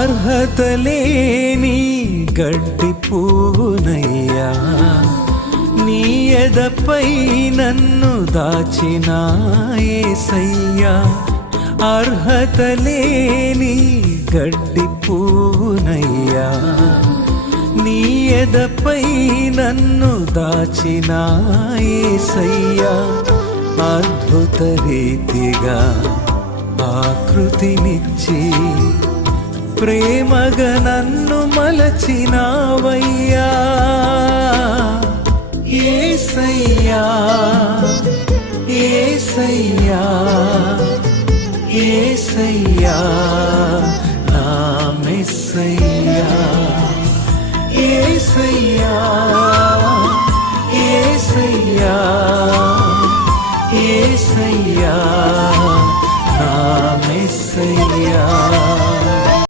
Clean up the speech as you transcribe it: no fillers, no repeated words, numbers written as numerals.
అర్హత లేని గడ్డి పువ్వునయ్యా, నీ ఎదపై నన్ను దాచిన యేసయ్యా. అర్హత లేని గడ్డి పువ్వునయ్యా, నీ ఎదపై నన్ను దాచిన యేసయ్యా. అద్భుత రీతిగా ఆకృతినిచ్చి ప్రేమగా నన్ను మలచినావయ్యా. యేసయ్యా యేసయ్యా యేసయ్యా నా మెస్సయ్యా.